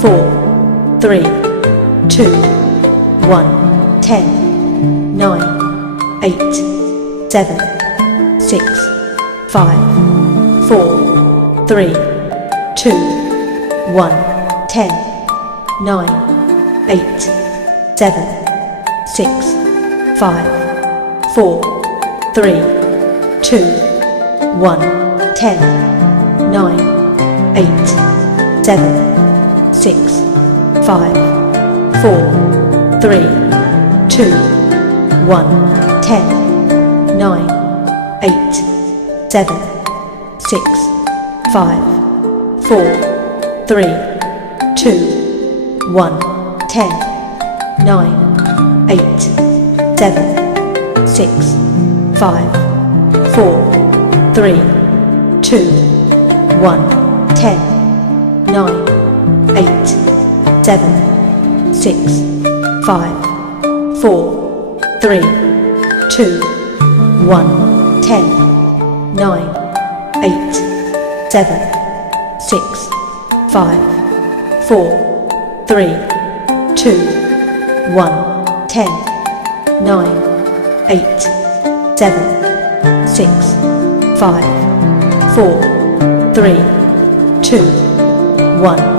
4, 3, 2, 1, 10, 9, 8, 7, 6, 5, 4, 3, 2, 1, 10, 9, 8, 7, 6, 5, 4, 3, 2, 1, 10, 9, 8, 7, 6, 5, 4, 3, 2, 1, 10, 9, 8, 7, 6, 5, 4, 3, 2, 1, 10, 9, 8, 7, 6, 5, 4, 3, 2, 1, 10, 9, 8, 7, 6, 5, 4, 3, 2, 1, 10, 9, 8, 7, 6, 5, 4, 3, 2, 1, 10, 9, 8, 7, 6, 5, 4, 3, 2, 1.